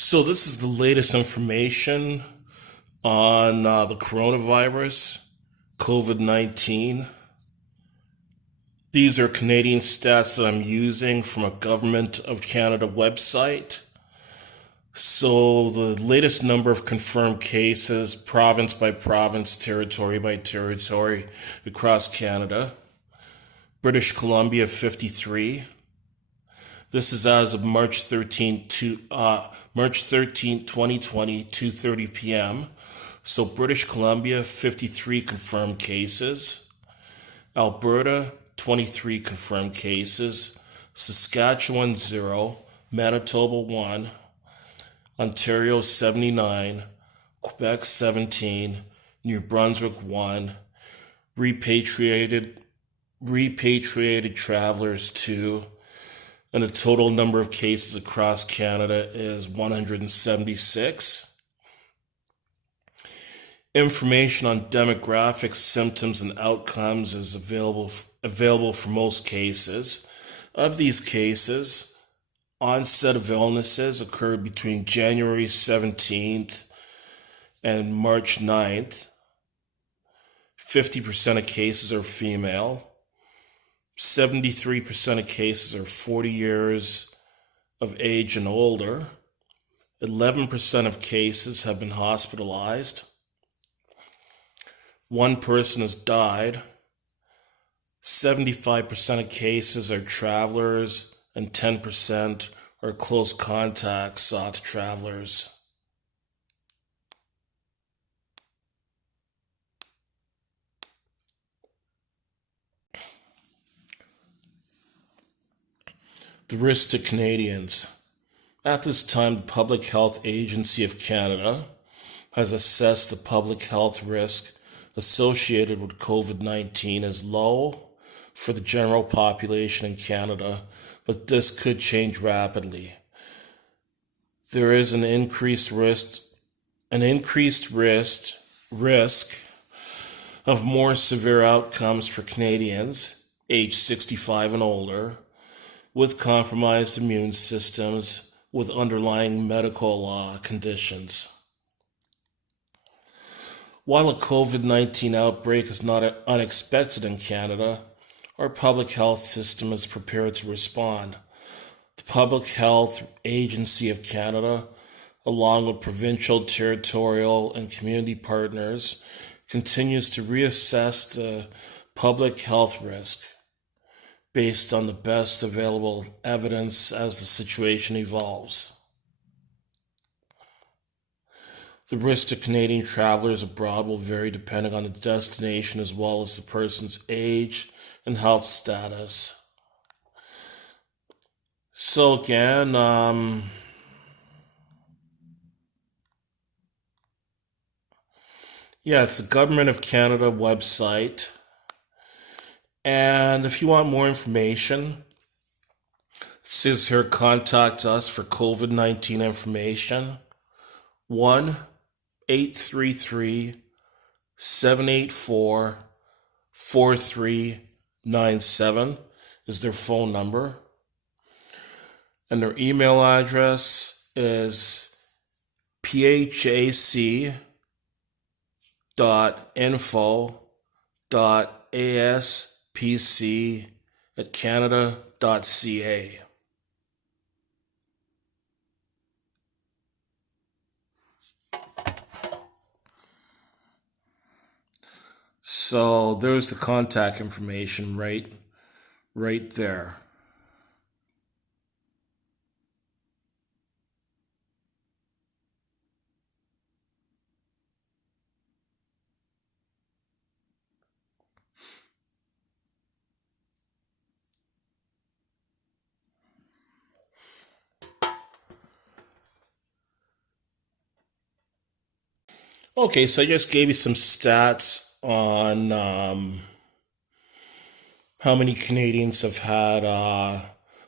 So this is the latest information on the coronavirus, COVID-19. These are Canadian stats that I'm using from a Government of Canada website. So the latest number of confirmed cases, province by province, territory by territory across Canada. British Columbia, 53. This is as of March 13th, 2020, 2:30 p.m. So British Columbia, 53 confirmed cases. Alberta, 23 confirmed cases. Saskatchewan, 0. Manitoba, 1. Ontario, 79. Quebec, 17. New Brunswick, 1. Repatriated travelers, 2. And the total number of cases across Canada is 176. Information on demographics, symptoms, and outcomes is available for most cases. Of these cases, onset of illnesses occurred between January 17th and March 9th. 50% of cases are female. 73% of cases are 40 years of age and older. 11% of cases have been hospitalized. 1 person has died. 75% of cases are travelers, and 10% are close contacts to travelers. The risk to Canadians. At this time, the Public Health Agency of Canada has assessed the public health risk associated with COVID-19 as low for the general population in Canada, but this could change rapidly. There is an increased risk of more severe outcomes for Canadians aged 65 and older, with compromised immune systems, with underlying medical conditions. While a COVID-19 outbreak is not unexpected in Canada, our public health system is prepared to respond. The Public Health Agency of Canada, along with provincial, territorial, and community partners, continues to reassess the public health risk based on the best available evidence as the situation evolves. The risk to Canadian travelers abroad will vary depending on the destination as well as the person's age and health status. So again, it's the Government of Canada website. And if you want more information, it says here, contact us for COVID-19 information. 1-833-784-4397 is their phone number. And their email address is phac.info.aspc@canada.ca. So there's the contact information right there. Okay, so I just gave you some stats on how many Canadians have had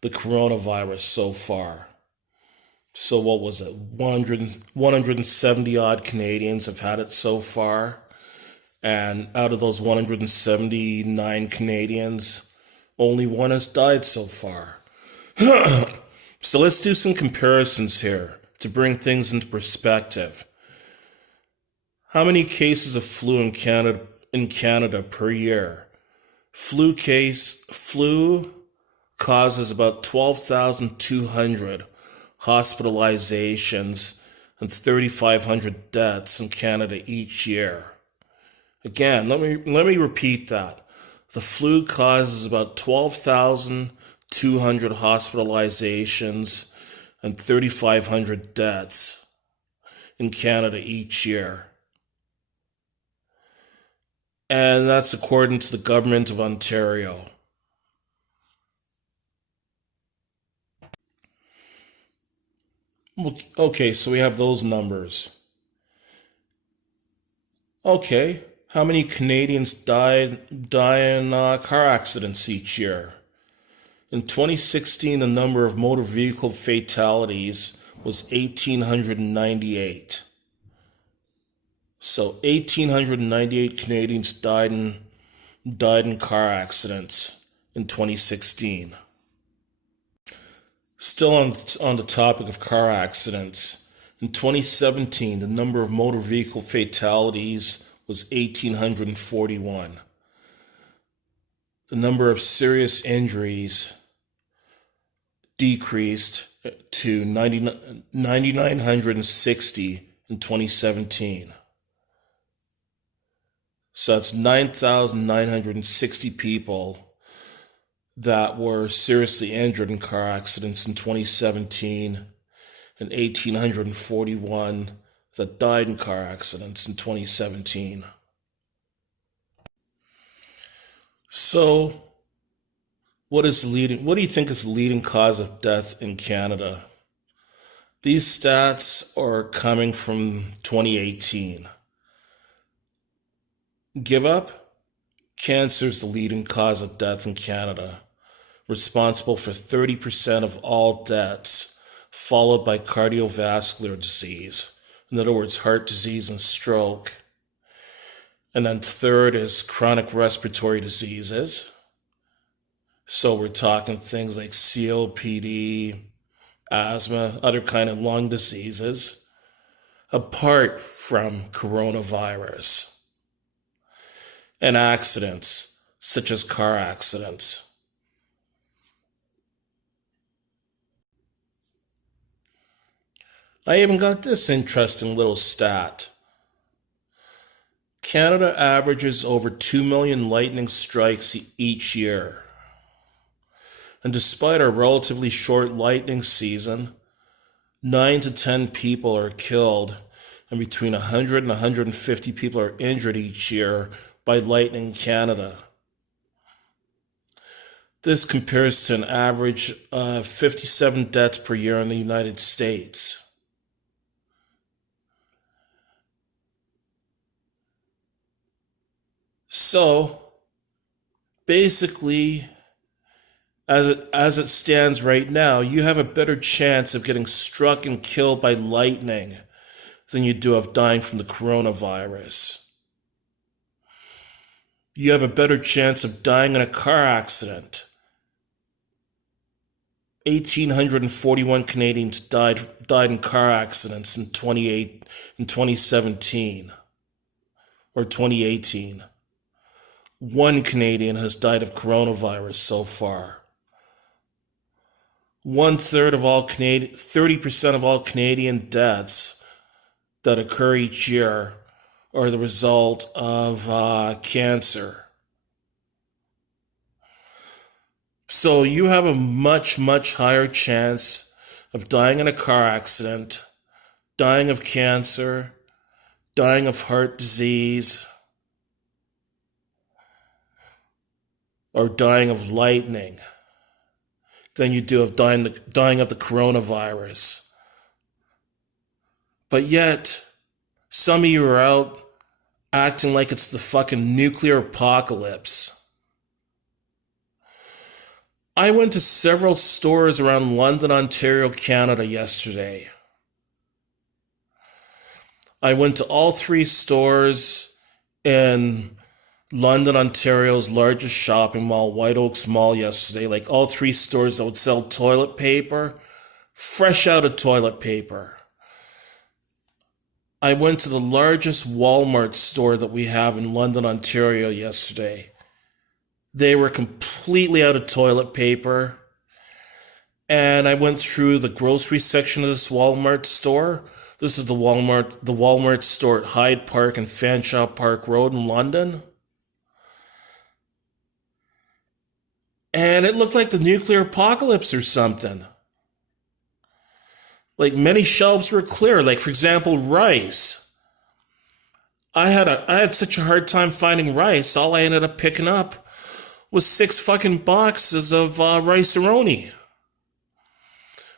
the coronavirus so far. So what was it? 170 odd Canadians have had it so far. And out of those 179 Canadians, only 1 has died so far. So let's do some comparisons here to bring things into perspective. How many cases of flu in Canada per year? Flu causes about 12,200 hospitalizations and 3,500 deaths in Canada each year. Again, let me repeat that. The flu causes about 12,200 hospitalizations and 3,500 deaths in Canada each year. And that's according to the government of Ontario. Okay, so we have those numbers. Okay, how many Canadians die in car accidents each year? In 2016, the number of motor vehicle fatalities was 1,898. So 1,898 Canadians died in car accidents in 2016. Still on the topic of car accidents, in 2017, the number of motor vehicle fatalities was 1,841. The number of serious injuries decreased to 9,960 in 2017. So that's 9,960 people that were seriously injured in car accidents in 2017 and 1,841 that died in car accidents in 2017. So, what do you think is the leading cause of death in Canada? These stats are coming from 2018. Give up? Cancer is the leading cause of death in Canada, responsible for 30% of all deaths, followed by cardiovascular disease, in other words, heart disease and stroke. And then third is chronic respiratory diseases. So we're talking things like COPD, asthma, other kind of lung diseases, apart from coronavirus. And accidents, such as car accidents. I even got this interesting little stat. Canada averages over 2 million lightning strikes each year. And despite our relatively short lightning season, 9 to 10 people are killed and between 100 and 150 people are injured each year by lightning in Canada. This compares to an average of 57 deaths per year in the United States. So, basically, as it stands right now, you have a better chance of getting struck and killed by lightning than you do of dying from the coronavirus. You have a better chance of dying in a car accident. 1,841 Canadians died in car accidents in 2017 or 2018. One Canadian has died of coronavirus so far. 1/3 of all 30% of all Canadian deaths that occur each year are the result of cancer. So you have a much, much higher chance of dying in a car accident, dying of cancer, dying of heart disease, or dying of lightning than you do of dying of the coronavirus. But yet, some of you are out acting like it's the fucking nuclear apocalypse. I went to several stores around London, Ontario, Canada yesterday. I went to all three stores in London, Ontario's largest shopping mall, White Oaks Mall, yesterday. Like all three stores that would sell toilet paper, fresh out of toilet paper. I went to the largest Walmart store that we have in London, Ontario yesterday. They were completely out of toilet paper. And I went through the grocery section of this Walmart store. This is the Walmart store at Hyde Park and Fanshawe Park Road in London. And it looked like the nuclear apocalypse or something. Like many shelves were clear. Like for example, rice. I had such a hard time finding rice. All I ended up picking up was 6 fucking boxes of rice-a-roni.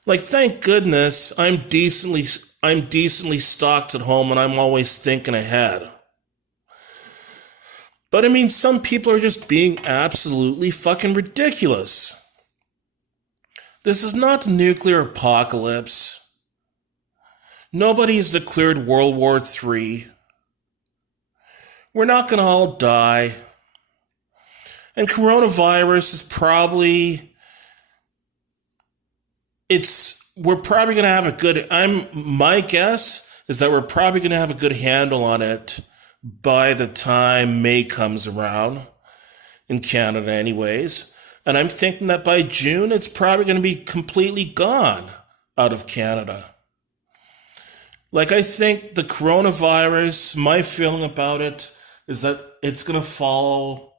Like, thank goodness I'm decently stocked at home and I'm always thinking ahead. But I mean, some people are just being absolutely fucking ridiculous. This is not the nuclear apocalypse. Nobody has declared World War III. We're not gonna all die. And coronavirus is we're probably going to have my guess is that we're probably going to have a good handle on it by the time May comes around in Canada anyways. And I'm thinking that by June, it's probably going to be completely gone out of Canada. Like, I think the coronavirus, my feeling about it is that it's going to follow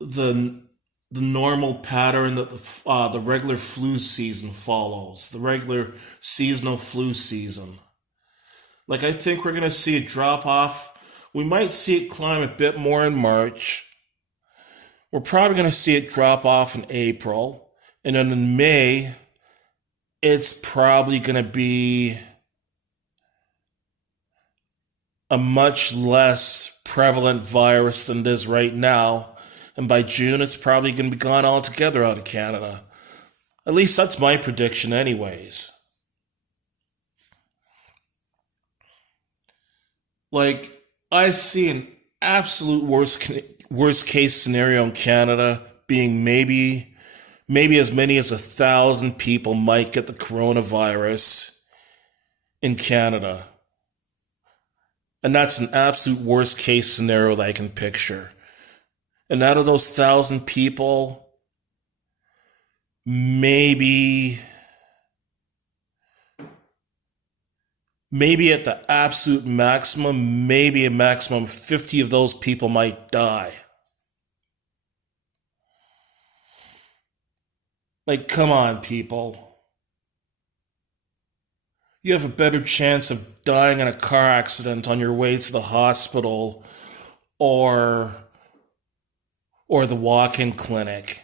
the normal pattern that the regular flu season follows, the regular seasonal flu season. Like, I think we're going to see a drop off. We might see it climb a bit more in March. We're probably going to see it drop off in April. And then in May, it's probably going to be a much less prevalent virus than it is right now. And by June, it's probably going to be gone altogether out of Canada. At least that's my prediction anyways. Like, I see an absolute worst case scenario in Canada being maybe as many as 1,000 people might get the coronavirus in Canada. And that's an absolute worst case scenario that I can picture. And out of those 1,000 people, maybe at the absolute maximum, maybe a maximum of 50 of those people might die. Like, come on, people. You have a better chance of dying in a car accident on your way to the hospital or the walk-in clinic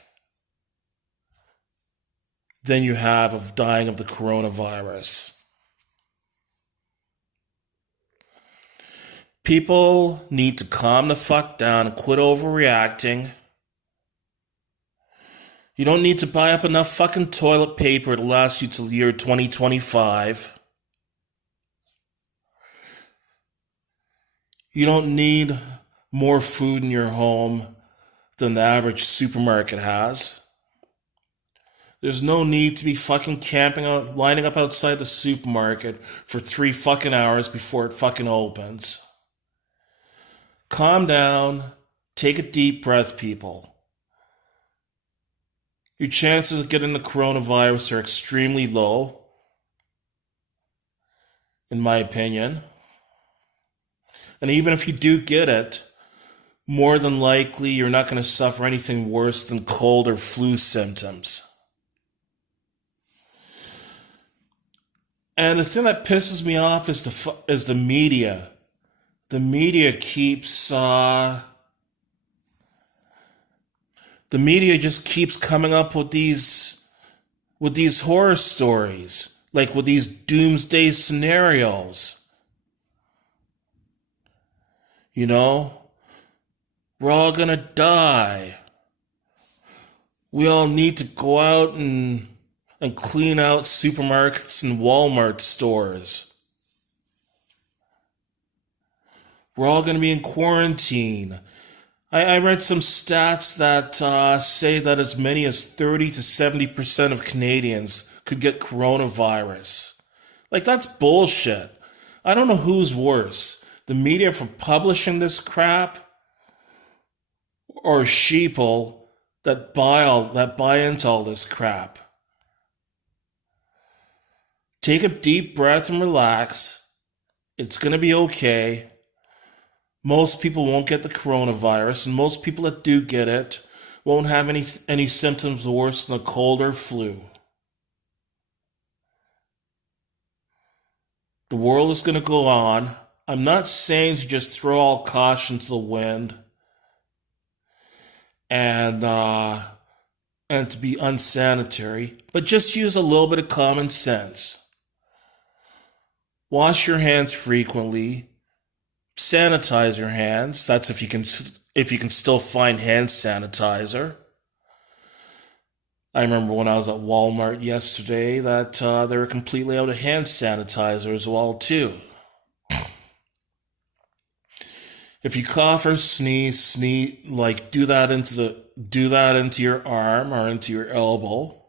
than you have of dying of the coronavirus. People need to calm the fuck down and quit overreacting. You don't need to buy up enough fucking toilet paper to last you till the year 2025. You don't need more food in your home than the average supermarket has. There's no need to be fucking camping out, lining up outside the supermarket for 3 fucking hours before it fucking opens. Calm down. Take a deep breath, people. Your chances of getting the coronavirus are extremely low, in my opinion. And even if you do get it, more than likely you're not going to suffer anything worse than cold or flu symptoms. And the thing that pisses me off is the media. The media just keeps coming up with these horror stories, like with these doomsday scenarios. You know? We're all gonna die. We all need to go out and clean out supermarkets and Walmart stores. We're all gonna be in quarantine. I read some stats that say that as many as 30 to 70% of Canadians could get coronavirus. Like, that's bullshit. I don't know who's worse, the media for publishing this crap or sheeple that buy into all this crap. Take a deep breath and relax. It's going to be okay. Most people won't get the coronavirus, and most people that do get it won't have any symptoms worse than a cold or flu. The world is going to go on. I'm not saying to just throw all caution to the wind and to be unsanitary, but just use a little bit of common sense. Wash your hands frequently. Sanitize your hands. That's if you can still find hand sanitizer. I remember when I was at Walmart yesterday that they were completely out of hand sanitizer as well too. If you cough or sneeze, like do that into your arm or into your elbow.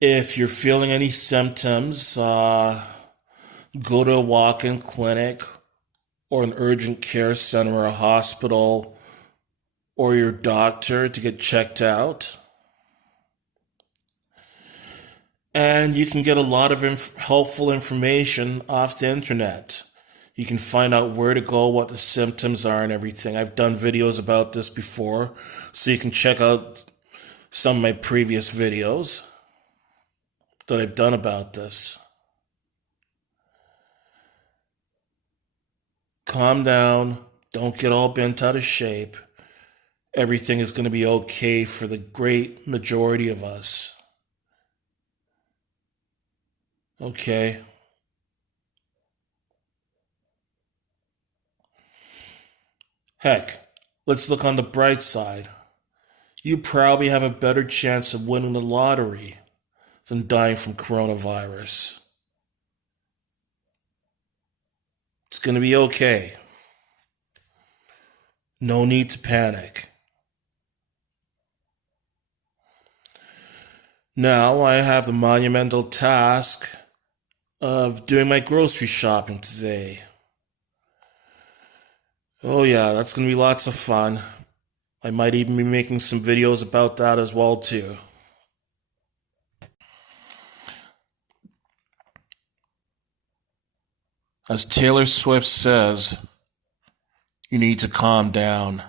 If you're feeling any symptoms, go to a walk-in clinic or an urgent care center or a hospital or your doctor to get checked out. And you can get a lot of helpful information off the internet. You can find out where to go, what the symptoms are, and everything. I've done videos about this before, so you can check out some of my previous videos that I've done about this. Calm down. Don't get all bent out of shape. Everything is going to be okay for the great majority of us. Okay. Heck, let's look on the bright side. You probably have a better chance of winning the lottery than dying from coronavirus. It's going to be okay. No need to panic. Now I have the monumental task of doing my grocery shopping today. Oh yeah, that's going to be lots of fun. I might even be making some videos about that as well too. As Taylor Swift says, you need to calm down.